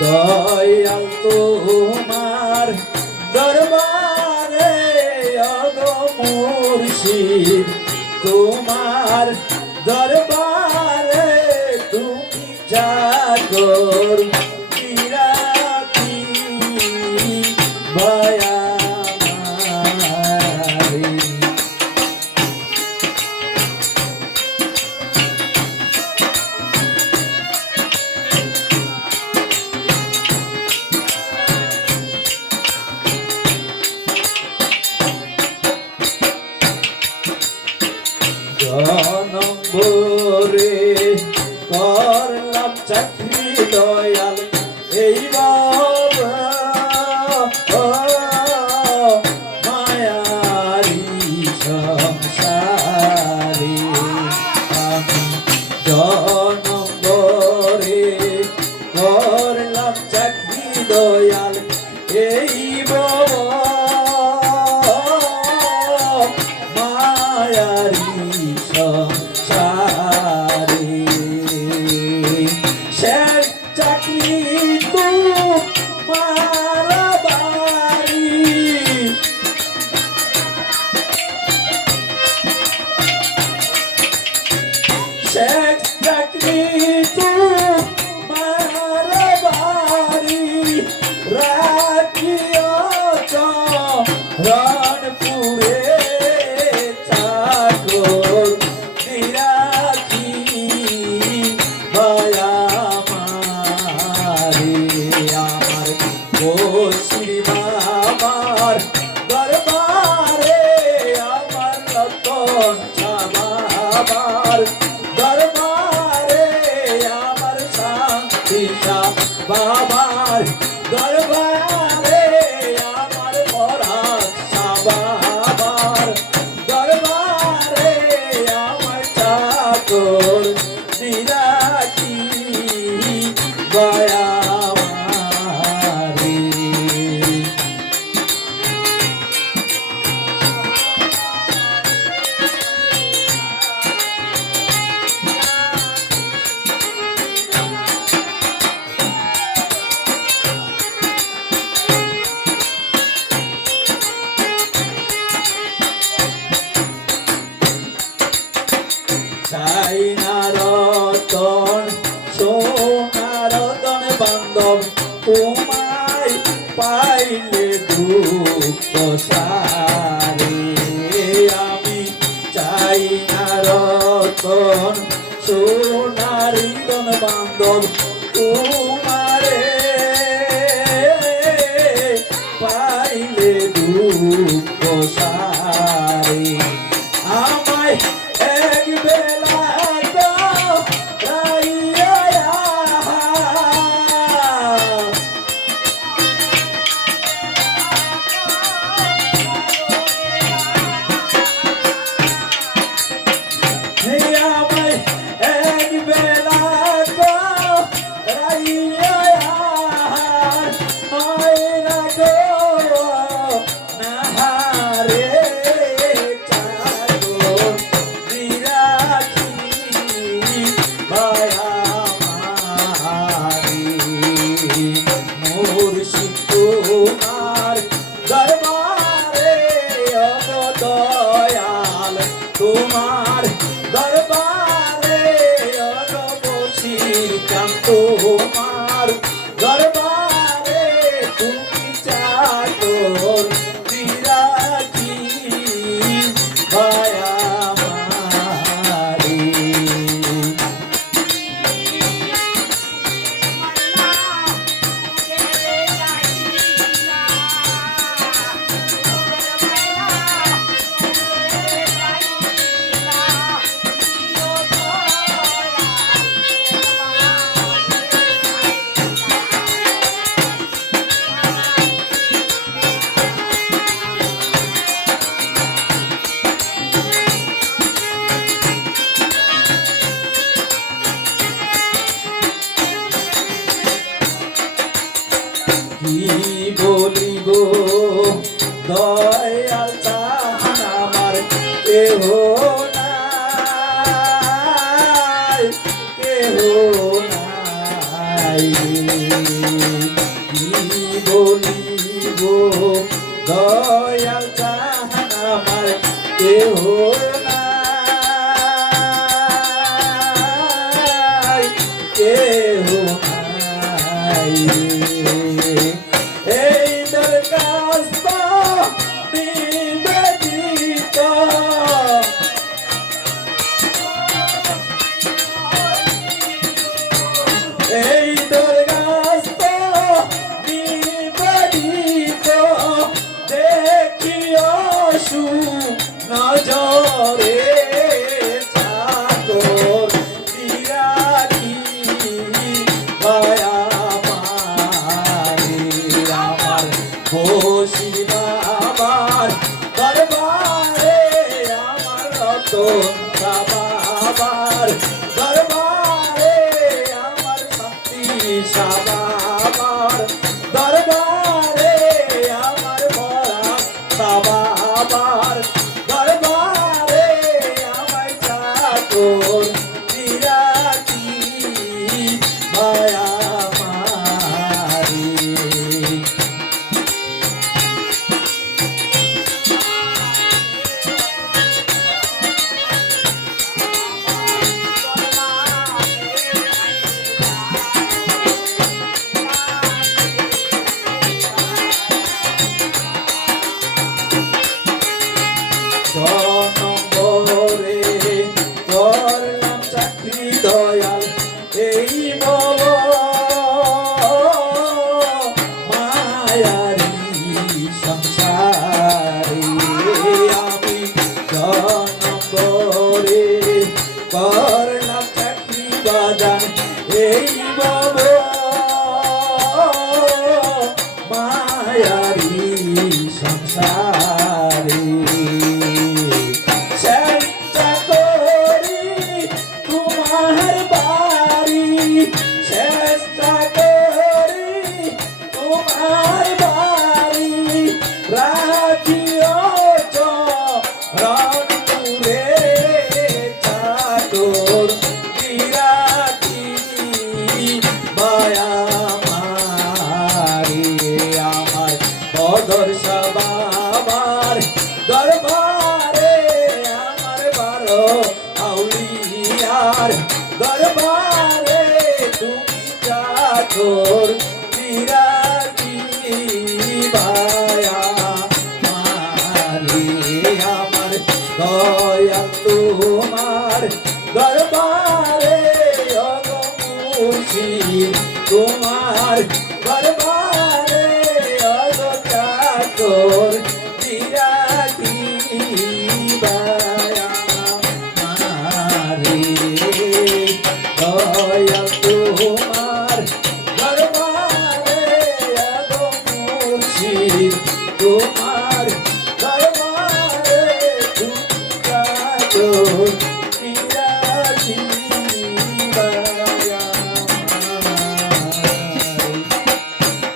দয়াল তোমার দরবারে মুর্শিদ তোমার দরবারে তুমি যা জনম ভরে করলাম চাকরি। Dói, dói o. মুক্ত সারে আমি চাই না রতন সোনারি দন বান্ধব তোমারে পাইলে দুঃখ সারে। আমায় কি বলি গো? দয়াল কেহ কেহ নাই কি বলি গো? দয়াল চাহান কেহ কেহ Deus. খুশি বাবার দরবারে আমার রতন বাবার দরবারে আমার শক্তি সাবাবার দরবারে আমার ভরা বাবার জনম্বরে করলাম চাকরি বাজান এই বল চাকর বিরাটি বায়া মারি আমার দয়া তোমার তোমার দরবারে অগ চাকর বিরাটি দয়া তোমার